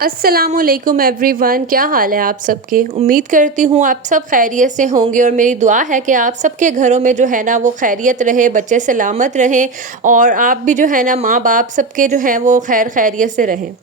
अस्सलामुअलैकुम एवरीवन, क्या हाल है आप सबके। उम्मीद करती हूँ आप सब खैरियत से होंगे और मेरी दुआ है कि आप सबके घरों में जो है ना वो खैरियत रहे, बच्चे सलामत रहें और आप भी जो है ना माँ बाप सबके जो हैं वो खैरियत से रहें।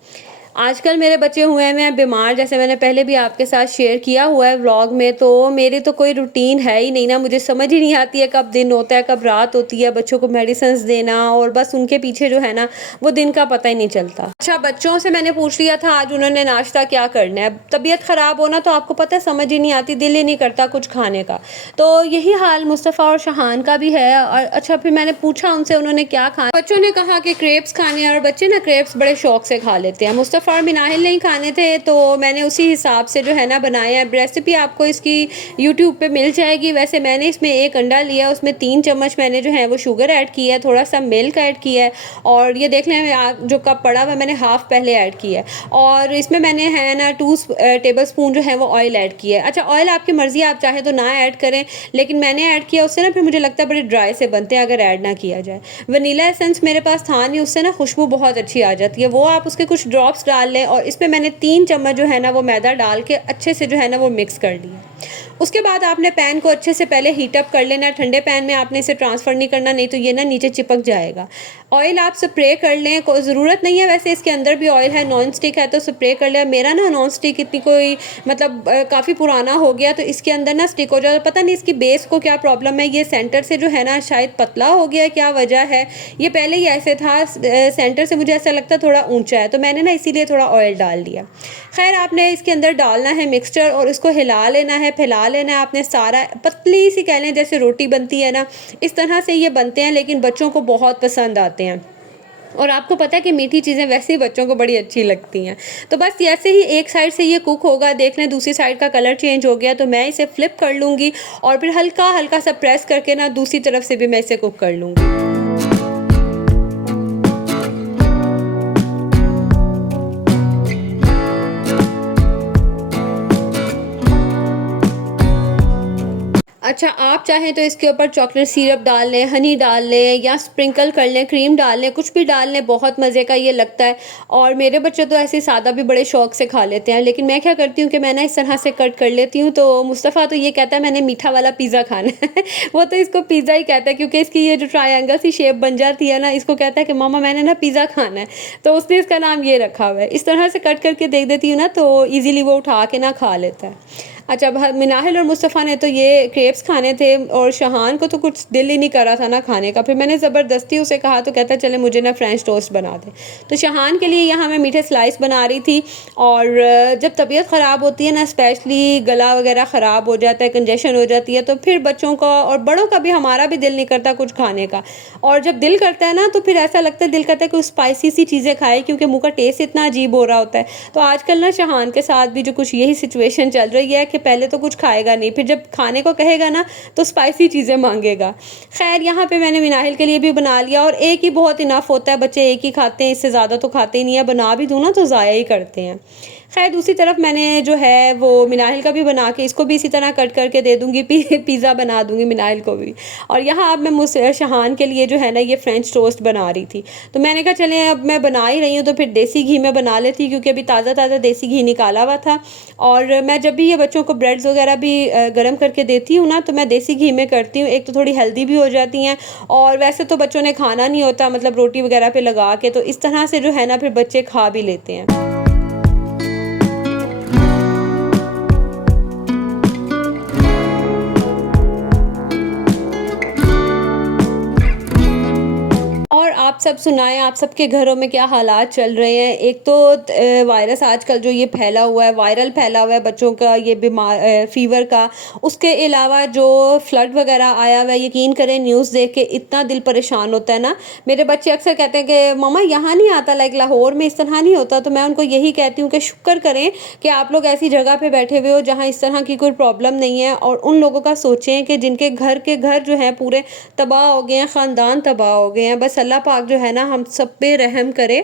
आजकल मेरे बच्चे हुए हैं बीमार, जैसे मैंने पहले भी आपके साथ शेयर किया हुआ है व्लॉग में। तो मेरी तो कोई रूटीन है ही नहीं ना, मुझे समझ ही नहीं आती है कब दिन होता है कब रात होती है। बच्चों को मेडिसिन देना और बस उनके पीछे जो है ना वो दिन का पता ही नहीं चलता। अच्छा, बच्चों से मैंने पूछ लिया था आज उन्होंने नाश्ता क्या करना है। तबीयत ख़राब होना तो आपको पता है समझ ही नहीं आती, दिल ही नहीं करता कुछ खाने का। तो यही हाल मुस्तफ़ा और शहान का भी है। और अच्छा, फिर मैंने पूछा उनसे उन्होंने क्या खाना। बच्चों ने कहा कि क्रेप्स खाने हैं और बच्चे ना क्रेप्स बड़े शौक से खा लेते हैं। मुस्तफ़ा और मिनाहिल नहीं खाने थे तो मैंने उसी हिसाब से जो है ना बनाया है। रेसिपी आपको इसकी यूट्यूब पे मिल जाएगी। वैसे मैंने इसमें एक अंडा लिया, उसमें 3 चम्मच मैंने जो है वो शुगर ऐड किया है, थोड़ा सा मिल्क ऐड किया है और ये देख लें जो कप पड़ा हुआ मैंने हाफ़ पहले ऐड किया है और इसमें मैंने है ना 2 टेबल स्पून जो है वो ऑयल ऐड किया है। अच्छा, ऑयल आपकी मर्ज़ी, आप चाहे तो ना ऐड करें, लेकिन मैंने ऐड किया। उससे ना फिर मुझे लगता है बड़े ड्राई से बनते हैं अगर ऐड ना किया जाए। वनीला एसेंस मेरे पास था नहीं, उससे ना खुशबू बहुत अच्छी आ जाती है, वो आप उसके कुछ ड्रॉप्स डाल लें और इसमें मैंने 3 चम्मच जो है ना वो मैदा डाल के अच्छे से जो है ना वो मिक्स कर लिया। उसके बाद आपने पैन को अच्छे से पहले हीट अप कर लेना। ठंडे पैन में आपने इसे ट्रांसफ़र नहीं करना, नहीं तो ये ना नीचे चिपक जाएगा। ऑयल आप स्प्रे कर लें, कोई ज़रूरत नहीं है, वैसे इसके अंदर भी ऑयल है, नॉन स्टिक है तो स्प्रे कर लें। मेरा ना नॉन स्टिक इतनी कोई मतलब काफ़ी पुराना हो गया तो इसके अंदर ना स्टिक हो जाता, पता नहीं इसकी बेस को क्या प्रॉब्लम है। ये सेंटर से जो है ना शायद पतला हो गया, क्या वजह है। ये पहले ही ऐसे था, सेंटर से मुझे ऐसा लगता थोड़ा ऊंचा है तो मैंने ना इसीलिए थोड़ा ऑयल डाल दिया। खैर, आपने इसके अंदर डालना है मिक्सचर और इसको हिला लेना है, फैला लेना है आपने सारा। पतली सी कह लें जैसे रोटी बनती है ना, इस तरह से ये बनते हैं, लेकिन बच्चों को बहुत पसंद आते हैं और आपको पता है कि मीठी चीज़ें वैसे ही बच्चों को बड़ी अच्छी लगती हैं। तो बस ऐसे ही एक साइड से ये कुक होगा, देख लें दूसरी साइड का कलर चेंज हो गया तो मैं इसे फ्लिप कर लूँगी और फिर हल्का हल्का सा प्रेस करके ना दूसरी तरफ से भी मैं इसे कुक कर लूँगी। अच्छा, आप चाहें तो इसके ऊपर चॉकलेट सिरप डाल लें, हनी डाल लें या स्प्रिंकल कर लें, क्रीम डाल लें, कुछ भी डाल लें, बहुत मज़े का ये लगता है। और मेरे बच्चे तो ऐसे सादा भी बड़े शौक से खा लेते हैं, लेकिन मैं क्या करती हूँ कि मैं ना इस तरह से कट कर लेती हूँ। तो मुस्तफ़ा तो ये कहता है मैंने मीठा वाला पिज़्ज़ा खाना है वो तो इसको पिज़्ज़ा ही कहता है क्योंकि इसकी ये जो ट्रायंगल सी शेप बन जाती है ना, इसको कहता है कि मामा मैंने ना पिज़्ज़ा खाना है, तो उसने इसका नाम ये रखा हुआ है। इस तरह से कट करके देख देती हूँ ना तो ईज़िली वो उठा के ना खा लेता है। अच्छा, मिनाहिल और मुस्तफ़ा ने तो ये क्रेप्स खाने थे और शहान को तो कुछ दिल ही नहीं कर रहा था ना खाने का। फिर मैंने ज़बरदस्ती उसे कहा तो कहता चले मुझे ना फ्रेंच टोस्ट बना दे। तो शहान के लिए यहाँ मैं मीठे स्लाइस बना रही थी। और जब तबीयत ख़राब होती है ना, स्पेशली गला वगैरह ख़राब हो जाता है, कंजेशन हो जाती है, तो फिर बच्चों का और बड़ों का भी, हमारा भी दिल नहीं करता कुछ खाने का। और जब दिल करता है ना तो फिर ऐसा लगता है, दिल करता है कि स्पाइसी सी चीज़ें खाए क्योंकि मुँह का टेस्ट इतना अजीब हो रहा होता है। तो आजकल ना शहान के साथ भी जो कुछ यही सिचुएशन चल रही है कि पहले तो कुछ खाएगा नहीं, फिर जब खाने को कहेगा ना तो स्पाइसी चीज़ें मांगेगा। खैर, यहाँ पे मैंने मिनाहिल के लिए भी बना लिया और एक ही बहुत इनफ होता है, बच्चे एक ही खाते हैं, इससे ज़्यादा तो खाते ही नहीं है। बना भी दूँ ना तो ज़ाया ही करते हैं। खैर, दूसरी तरफ मैंने जो है वो मिनाहिल का भी बना के इसको भी इसी तरह कट करके दे दूँगी, पिज़्ज़ा बना दूँगी मिनाहिल को भी। और यहाँ अब मैं शहान के लिए जो है ना ये फ्रेंच टोस्ट बना रही थी। तो मैंने कहा चलें अब मैं बना ही रही हूँ तो फिर देसी घी में बना लेती, क्योंकि अभी ताज़ा ताज़ा देसी घी निकाला हुआ था। और मैं जब भी ये बच्चों को ब्रेड्स वगैरह भी गर्म करके देती हूँ ना तो मैं देसी घी में करती हूँ। एक तो थोड़ी हेल्दी भी हो जाती हैं और वैसे तो बच्चों ने खाना नहीं होता, मतलब रोटी वगैरह पे लगा के, तो इस तरह से जो है ना फिर बच्चे खा भी लेते हैं। और आप सब सुनाएं, आप सबके घरों में क्या हालात चल रहे हैं। एक तो वायरस आजकल जो ये फैला हुआ है, वायरल फैला हुआ है बच्चों का, ये बीमार फीवर का। उसके अलावा जो फ्लड वगैरह आया हुआ है, यकीन करें न्यूज़ देख के इतना दिल परेशान होता है ना। मेरे बच्चे अक्सर कहते हैं कि मम्मा यहाँ नहीं आता, लाइक लाहौर में इस तरह नहीं होता। तो मैं उनको यही कहती हूँ कि शुक्र करें कि आप लोग ऐसी जगह पे बैठे हुए हो जहाँ इस तरह की कोई प्रॉब्लम नहीं है। और उन लोगों का सोचें कि जिनके घर जो हैं पूरे तबाह हो गए हैं, ख़ानदान तबाह हो गए हैं। बस अल्लाह पाक जो है ना हम सब पे रहम करे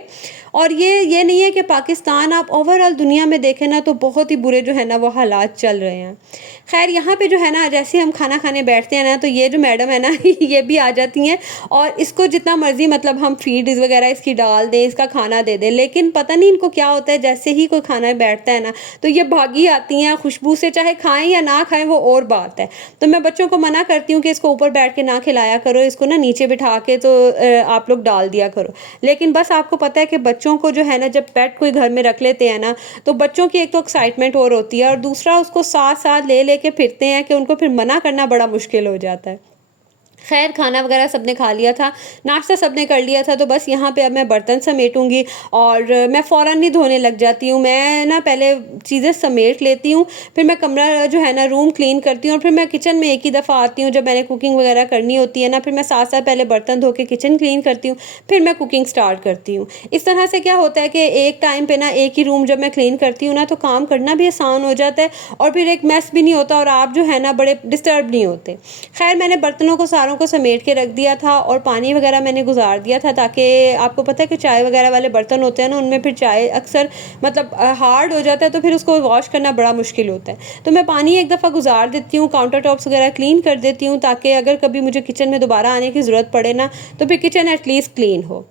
और ये नहीं है कि पाकिस्तान, आप ओवरऑल दुनिया में देखें ना तो बहुत ही बुरे जो है ना वो हालात चल रहे हैं। खैर यहाँ पे जो है ना, जैसे हम खाना खाने बैठते हैं ना तो ये जो मैडम है ना ये भी आ जाती हैं और इसको जितना मर्ज़ी मतलब हम फीड वगैरह इसकी डाल दें, इसका खाना दे दें, लेकिन पता नहीं इनको क्या होता है, जैसे ही कोई खाना बैठता है ना तो ये भागी आती हैं खुशबू से, चाहे खाएँ या ना खाएँ वो और बात है। तो मैं बच्चों को मना करती हूँ कि इसको ऊपर बैठ के ना खिलाया करो, इसको ना नीचे बिठा के तो आप लोग डाल दिया करो। लेकिन बस आपको पता है कि बच्चों को जो है ना, जब पेट कोई घर में रख लेते हैं ना तो बच्चों की एक तो एक्साइटमेंट और होती है और दूसरा उसको साथ-साथ ले के फिरते हैं कि उनको फिर मना करना बड़ा मुश्किल हो जाता है। खैर खाना वगैरह सबने खा लिया था, नाश्ता सबने कर लिया था, तो बस यहाँ पे अब मैं बर्तन समेटूँगी और मैं फ़ौरन ही धोने लग जाती हूँ। मैं ना पहले चीज़ें समेट लेती हूँ, फिर मैं कमरा जो है ना रूम क्लीन करती हूँ और फिर मैं किचन में एक ही दफ़ा आती हूँ जब मैंने कुकिंग वगैरह करनी होती है ना, फिर मैं साथ-साथ पहले बर्तन धो के किचन क्लीन करती हूँ, फिर मैं कुकिंग स्टार्ट करती हूँ। इस तरह से क्या होता है कि एक टाइम पे ना एक ही रूम जब मैं क्लीन करती हूँ ना तो काम करना भी आसान हो जाता है और फिर एक मेस भी नहीं होता और आप जो है ना बड़े डिस्टर्ब नहीं होते। खैर मैंने बर्तनों को सारों को समेट के रख दिया था और पानी वगैरह मैंने गुजार दिया था, ताकि आपको पता है कि चाय वगैरह वाले बर्तन होते हैं ना उनमें फिर चाय अक्सर मतलब हार्ड हो जाता है तो फिर उसको वॉश करना बड़ा मुश्किल होता है। तो मैं पानी एक दफ़ा गुजार देती हूँ, काउंटर टॉप्स वगैरह क्लीन कर देती हूँ ताकि अगर कभी मुझे किचन में दोबारा आने की ज़रूरत पड़े ना तो फिर किचन एटलीस्ट क्लीन हो।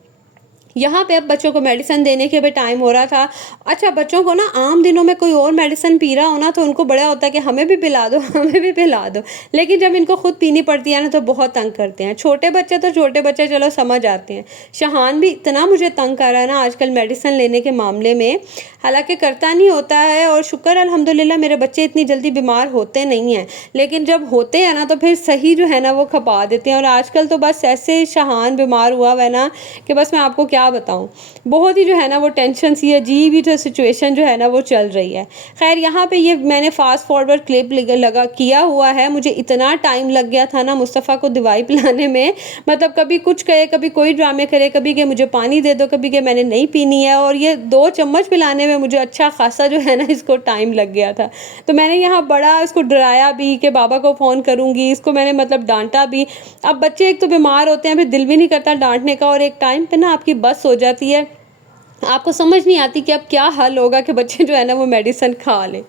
यहाँ पे अब बच्चों को मेडिसिन देने के भी टाइम हो रहा था। अच्छा, बच्चों को ना आम दिनों में कोई और मेडिसिन पी रहा हो ना तो उनको बड़ा होता है कि हमें भी पिला दो हमें भी पिला दो। लेकिन जब इनको खुद पीनी पड़ती है ना तो बहुत तंग करते हैं। छोटे बच्चे तो छोटे बच्चे चलो समझ आते हैं। शहान भी इतना मुझे तंग कर रहा है ना आजकल मेडिसिन लेने के मामले में। हालाँकि करता नहीं होता है और शुक्र अल्हम्दुलिल्लाह मेरे बच्चे इतनी जल्दी बीमार होते नहीं हैं। लेकिन जब होते हैं ना तो फिर सही जो है ना वो खपा देते हैं और आजकल तो बस ऐसे शहान बीमार हुआ हुआ है ना कि बस मैं आपको क्या बताऊँ। बहुत ही जो है ना वो टेंशन सी अजीब ही जो सिचुएशन जो है ना वो चल रही है। ख़ैर यहाँ पे ये मैंने फ़ास्ट फॉरवर्ड क्लिप लगा किया हुआ है। मुझे इतना टाइम लग गया था ना मुस्तफ़ा को दवाई पिलाने में, मतलब कभी कुछ कहे, कभी कोई ड्रामे करे, कभी कि मुझे पानी दे दो, कभी कि मैंने नहीं पीनी है, और ये 2 चम्मच पिलाने में मुझे अच्छा ख़ासा जो है ना इसको टाइम लग गया था। तो मैंने यहाँ बड़ा इसको डराया भी कि बाबा को फ़ोन करूँगी, इसको मैंने मतलब डाँटा भी। अब बच्चे एक तो बीमार होते हैं, फिर दिल भी नहीं करता डाँटने का और एक टाइम पे ना आपकी बस हो जाती है, आपको समझ नहीं आती कि अब क्या हल होगा कि बच्चे जो है ना वो मेडिसिन खा लें।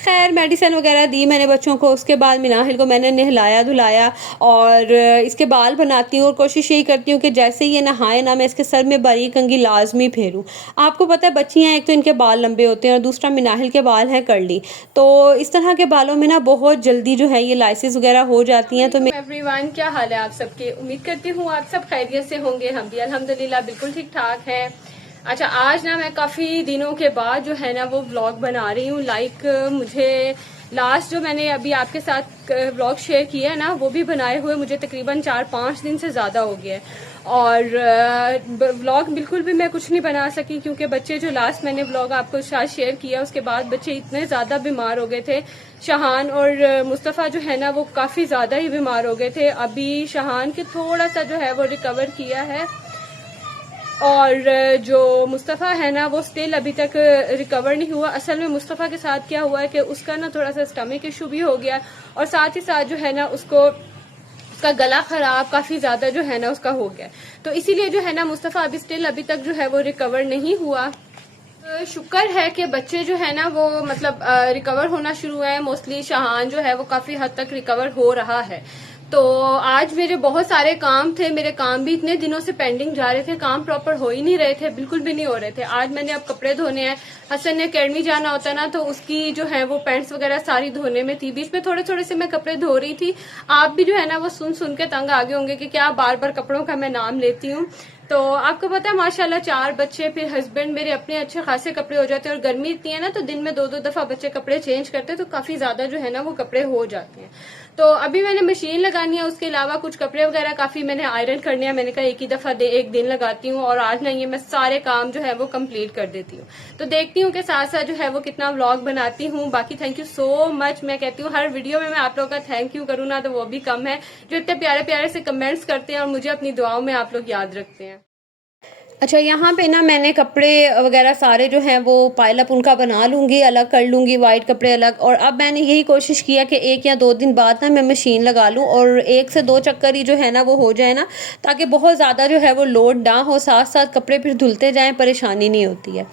खैर मेडिसिन वगैरह दी मैंने बच्चों को, उसके बाद मिनाहिल को मैंने नहलाया धुलाया और इसके बाल बनाती हूँ और कोशिश यही करती हूँ कि जैसे ही ये नहाए ना मैं इसके सर में बारीक कंघी लाजमी फेरूँ। आपको पता है बच्चियाँ एक तो इनके बाल लंबे होते हैं और दूसरा मिनाहिल के बाल हैं कर्ली, तो इस तरह के बालों में ना बहुत जल्दी जो है ये लाइसिस वगैरह हो जाती हैं। तो एवरीवन, क्या हाल है आप सबके? उम्मीद करती हूँ आप सब खैरियत से होंगे। हम भी अल्हम्दुलिल्लाह बिल्कुल ठीक ठाक हैं। अच्छा, आज ना मैं काफ़ी दिनों के बाद जो है ना वो व्लॉग बना रही हूँ। मुझे लास्ट जो मैंने अभी आपके साथ व्लॉग शेयर किया है ना वो भी बनाए हुए मुझे तकरीबन 4-5 दिन से ज़्यादा हो गया है और व्लॉग बिल्कुल भी मैं कुछ नहीं बना सकी क्योंकि बच्चे जो लास्ट मैंने व्लॉग आपको साथ शेयर किया उसके बाद बच्चे इतने ज़्यादा बीमार हो गए थे। शहान और मुस्तफ़ा जो है ना वो काफ़ी ज़्यादा ही बीमार हो गए थे। अभी शहान के थोड़ा सा जो है वो रिकवर किया है और जो मुस्तफ़ा है ना वो स्टिल अभी तक रिकवर नहीं हुआ। असल में मुस्तफ़ा के साथ क्या हुआ है कि उसका ना थोड़ा सा स्टमक इशू भी हो गया और साथ ही साथ जो है ना उसका गला ख़राब काफ़ी ज़्यादा जो है ना उसका हो गया, तो इसीलिए जो है ना मुस्तफ़ा अभी तक जो है वो रिकवर नहीं हुआ। शुक्र है कि बच्चे जो है ना वो मतलब रिकवर होना शुरू है। मोस्टली शहान जो है वो काफ़ी हद तक रिकवर हो रहा है। तो आज मेरे बहुत सारे काम थे, मेरे काम भी इतने दिनों से पेंडिंग जा रहे थे, काम प्रॉपर हो ही नहीं रहे थे, बिल्कुल भी नहीं हो रहे थे। आज मैंने अब कपड़े धोने हैं। हसन ने अकेडमी जाना होता ना तो उसकी जो है वो पैंट्स वगैरह सारी धोने में थी। बीच में थोड़े थोड़े से मैं कपड़े धो रही थी। आप भी जो है ना वो सुन सुन के तंग आ गए होंगे कि क्या बार बार कपड़ों का मैं नाम लेती हूँ। तो आपको पता है माशाल्लाह 4 बच्चे, फिर हस्बैंड मेरे, अपने अच्छे खासे कपड़े हो जाते हैं और गर्मी इतनी है ना तो दिन में 2-2 दफा बच्चे कपड़े चेंज करते हैं तो काफी ज्यादा जो है ना वो कपड़े हो जाते हैं। तो अभी मैंने मशीन लगानी है, उसके अलावा कुछ कपड़े वगैरह काफी मैंने आयरन करने हैं। मैंने कहा एक ही दफा एक दिन लगाती हूँ और आज नहीं है मैं सारे काम जो है वो कंप्लीट कर देती हूँ। तो देखती हूँ कि साथ साथ जो है वो कितना व्लॉग बनाती हूँ। बाकी थैंक यू सो मच। मैं कहती हूँ हर वीडियो में मैं आप लोगों का थैंक यू करूँ ना तो वो भी कम है, जो इतने प्यारे प्यारे से कमेंट्स करते हैं और मुझे अपनी दुआओं में आप लोग याद रखते हैं। अच्छा, यहाँ पे ना मैंने कपड़े वगैरह सारे जो हैं वो पाइल अप उनका बना लूँगी, अलग कर लूँगी, वाइट कपड़े अलग। और अब मैंने यही कोशिश किया कि 1 या 2 दिन बाद ना मैं मशीन लगा लूँ और 1 से 2 चक्कर ही जो है ना वो हो जाए ना, ताकि बहुत ज़्यादा जो है वो लोड ना हो, साथ-साथ कपड़े फिर धुलते जाएँ, परेशानी नहीं होती है।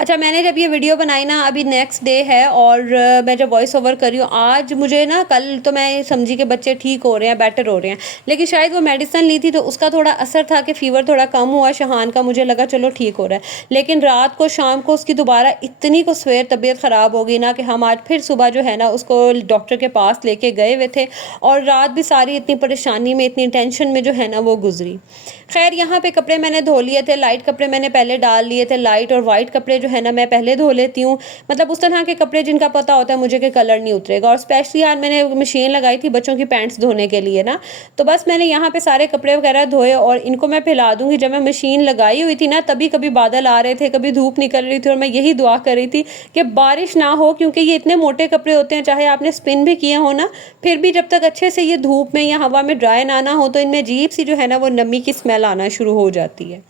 अच्छा, मैंने जब ये वीडियो बनाई ना, अभी नेक्स्ट डे है और मैं जब वॉइस ओवर कर रही हूँ, आज मुझे ना, कल तो मैं समझी कि बच्चे ठीक हो रहे हैं, बेटर हो रहे हैं, लेकिन शायद वो मेडिसिन ली थी तो उसका थोड़ा असर था कि फ़ीवर थोड़ा कम हुआ शहान का, मुझे लगा चलो ठीक हो रहा है। लेकिन रात को, शाम को उसकी दोबारा इतनी को सवेर तबीयत ख़राब हो गई ना कि हम आज फिर सुबह जो है ना उसको डॉक्टर के पास लेके गए हुए थे और रात भी सारी इतनी परेशानी में, इतनी टेंशन में जो है ना वो गुज़री। ख़ैर, यहाँ पे कपड़े मैंने धो लिए थे, लाइट कपड़े मैंने पहले डाल लिए थे, लाइट और वाइट कपड़े जो है ना मैं पहले धो लेती हूँ। मतलब उस तरह के कपड़े जिनका पता होता है मुझे कि कलर नहीं उतरेगा। और स्पेशली आज मैंने मशीन लगाई थी बच्चों की पैंट्स धोने के लिए ना, तो बस मैंने यहाँ पे सारे कपड़े वगैरह धोए और इनको मैं फैला दूँगी। जब मैं मशीन लगाई हुई थी ना, तभी कभी बादल आ रहे थे, कभी धूप निकल रही थी और मैं यही दुआ कर रही थी कि बारिश ना हो, क्योंकि ये इतने मोटे कपड़े होते हैं, चाहे आपने स्पिन भी किए हो ना, फिर भी जब तक अच्छे से ये धूप में या हवा में ड्राई ना हो तो इनमें अजीब सी जो है ना वो नमी की स्मेल आना शुरू हो जाती है।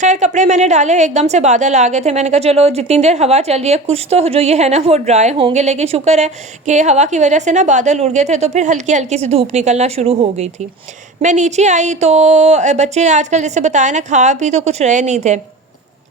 खैर, कपड़े मैंने डाले, एकदम से बादल आ गए थे। मैंने कहा चलो जितनी देर हवा चल रही है कुछ तो जो ये है ना वो ड्राई होंगे, लेकिन शुक्र है कि हवा की वजह से ना बादल उड़ गए थे, तो फिर हल्की हल्की सी धूप निकलना शुरू हो गई थी। मैं नीचे आई तो बच्चे आजकल जैसे बताया ना, खा भी तो कुछ रहे नहीं थे।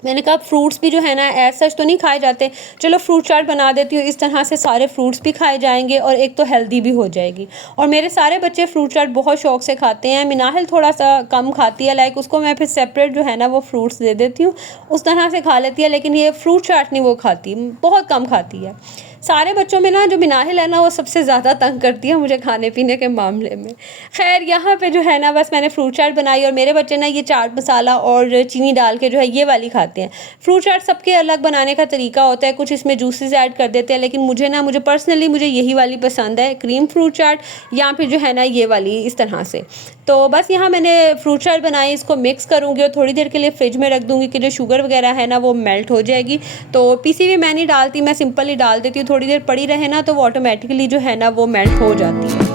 मैंने कहा फ्रूट्स भी जो है ना एज सच तो नहीं खाए जाते, चलो फ्रूट चाट बना देती हूँ, इस तरह से सारे फ्रूट्स भी खाए जाएंगे और एक तो हेल्दी भी हो जाएगी। और मेरे सारे बच्चे फ्रूट चाट बहुत शौक से खाते हैं। मिनाहल थोड़ा सा कम खाती है, लाइक उसको मैं फिर सेपरेट जो है ना वो फ्रूट्स दे देती हूँ, उस तरह से खा लेती है, लेकिन ये फ्रूट चाट नहीं वो खाती, बहुत कम खाती है। सारे बच्चों में ना जो मिनाहिल है ना वो सबसे ज़्यादा तंग करती है मुझे खाने पीने के मामले में। खैर, यहाँ पे जो है ना बस मैंने फ्रूट चाट बनाई और मेरे बच्चे ना ये चाट मसाला और चीनी डाल के जो है ये वाली खाते हैं। फ्रूट चाट सबके अलग बनाने का तरीका होता है, कुछ इसमें जूसेस ऐड कर देते हैं, लेकिन मुझे पर्सनली मुझे यही वाली पसंद है, क्रीम फ्रूट चाट, या फिर जो है ना ये वाली इस तरह से। तो बस यहाँ मैंने फ्रूट चाट बनाई, इसको मिक्स करूँगी और थोड़ी देर के लिए फ्रिज में रख दूँगी कि जो शुगर वगैरह है ना वो मेल्ट हो जाएगी। तो पीसी हुई मैं नहीं डालती, मैं सिंपल ही डाल देती हूँ, थोड़ी देर पड़ी रहे ना तो वो ऑटोमेटिकली जो है ना वो मेल्ट हो जाती है।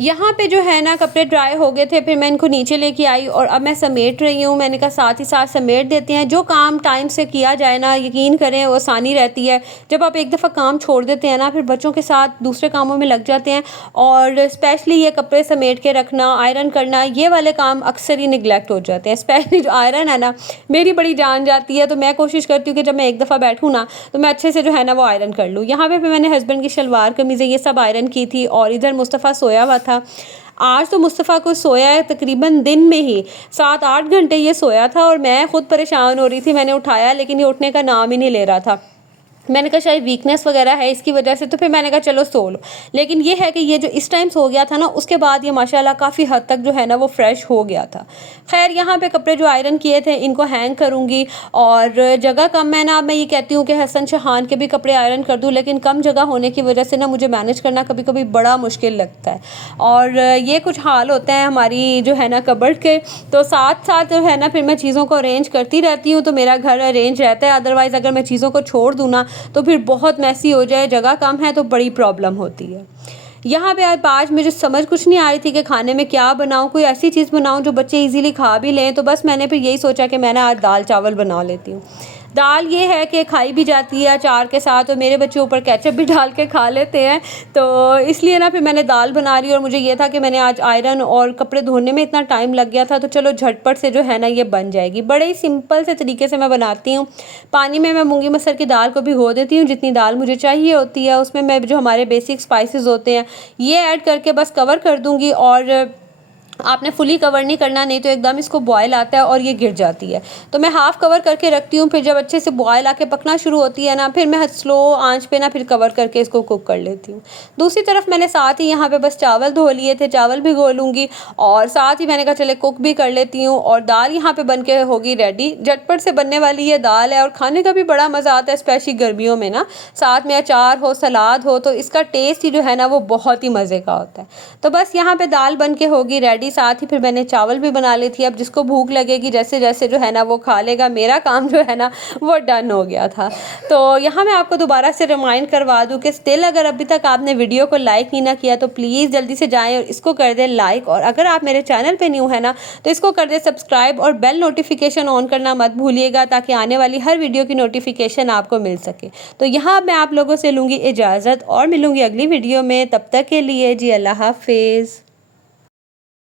यहाँ पे जो है ना कपड़े ड्राई हो गए थे, फिर मैं इनको नीचे लेके आई और अब मैं समेट रही हूँ। मैंने कहा साथ ही साथ समेट देते हैं, जो काम टाइम से किया जाए ना, यकीन करें वो आसानी रहती है। जब आप एक दफ़ा काम छोड़ देते हैं ना, फिर बच्चों के साथ दूसरे कामों में लग जाते हैं और स्पेशली ये कपड़े समेट के रखना, आयरन करना, ये वाले काम अक्सर ही निगलेक्ट हो जाते हैं। स्पेशली जो आयरन है ना, मेरी बड़ी जान जाती है, तो मैं कोशिश करती हूँ कि जब मैं एक दफ़ा बैठूँ ना तो मैं अच्छे से जो है ना वो आयरन कर लूँ। यहाँ पे फिर मैंने हस्बैंड की शलवार कमीज़ें ये सब आयरन की थी और इधर मुस्तफ़ा सोया हुआ था। आज तो मुस्तफ़ा को सोया है तकरीबन दिन में ही 7-8 घंटे ये सोया था और मैं ख़ुद परेशान हो रही थी। मैंने उठाया लेकिन ये उठने का नाम ही नहीं ले रहा था। मैंने कहा शायद वीकनेस वगैरह है इसकी वजह से, तो फिर मैंने कहा चलो सो लो। लेकिन ये है कि ये जो इस टाइम सो गया था ना, उसके बाद ये माशाल्लाह काफ़ी हद तक जो है ना वो फ्रेश हो गया था। खैर, यहाँ पे कपड़े जो आयरन किए थे इनको हैंग करूँगी और जगह कम है ना, अब मैं ये कहती हूँ कि हसन शहान के भी कपड़े आयरन कर दूँ, लेकिन कम जगह होने की वजह से ना मुझे मैनेज करना कभी कभी बड़ा मुश्किल लगता है। और ये कुछ हाल होते हैं हमारी जो है ना कबर्ड के, तो साथ साथ जो है ना फिर मैं चीज़ों को अरेंज करती रहती हूँ, तो मेरा घर अरेंज रहता है। अदरवाइज़ अगर मैं चीज़ों को छोड़ दूँ ना तो फिर बहुत मैसी हो जाए, जगह कम है तो बड़ी प्रॉब्लम होती है। यहाँ पे आज मुझे समझ कुछ नहीं आ रही थी कि खाने में क्या बनाऊँ, कोई ऐसी चीज़ बनाऊँ जो बच्चे इजीली खा भी लें, तो बस मैंने फिर यही सोचा कि मैं ना आज दाल चावल बना लेती हूँ। दाल ये है कि खाई भी जाती है अचार के साथ और मेरे बच्चे ऊपर केचप भी डाल के खा लेते हैं, तो इसलिए ना फिर मैंने दाल बना रही। और मुझे ये था कि मैंने आज आयरन और कपड़े धोने में इतना टाइम लग गया था, तो चलो झटपट से जो है ना ये बन जाएगी। बड़े ही सिंपल से तरीके से मैं बनाती हूँ। पानी में मैं मूंगी मसर की दाल को भिगो देती हूँ, जितनी दाल मुझे चाहिए होती है, उसमें मैं जो हमारे बेसिक स्पाइसेस होते हैं ये ऐड करके बस कवर कर दूँगी। और आपने फुली कवर नहीं करना, नहीं तो एकदम इसको बॉयल आता है और ये गिर जाती है। तो मैं हाफ़ कवर करके रखती हूँ, फिर जब अच्छे से बॉयल आके पकना शुरू होती है ना, फिर मैं स्लो आंच पे ना फिर कवर करके इसको कुक कर लेती हूँ। दूसरी तरफ मैंने साथ ही यहाँ पे बस चावल धो लिए थे, चावल भिगो लूँगी और साथ ही मैंने कहा चले कुक भी कर लेती हूँ। और दाल यहाँ पे बन के होगी रेडी, झटपट से बनने वाली ये दाल है और खाने का भी बड़ा मज़ा आता है, स्पेशली गर्मियों में ना, साथ में अचार हो, सलाद हो, तो इसका टेस्ट ही जो है ना वो बहुत ही मज़े का होता है। तो बस यहाँ पे दाल बन के होगी रेडी। ही साथ ही फिर मैंने चावल भी बना ली थी। अब जिसको भूख लगेगी जैसे जैसे जो है ना वो खा लेगा, मेरा काम जो है ना वो डन हो गया था। तो यहाँ मैं आपको दोबारा से रिमाइंड करवा दूँ कि स्टिल अगर अभी तक आपने वीडियो को लाइक नहीं ना किया तो प्लीज़ जल्दी से जाएँ और इसको कर दें लाइक, और अगर आप मेरे चैनल पे न्यू है ना तो इसको कर दें सब्सक्राइब और बेल नोटिफिकेशन ऑन करना मत भूलिएगा, ताकि आने वाली हर वीडियो की नोटिफिकेशन आपको मिल सके। तो यहाँ मैं आप लोगों से लूँगी इजाज़त और मिलूँगी अगली वीडियो में। तब तक के लिए जी अल्लाह हाफिज़।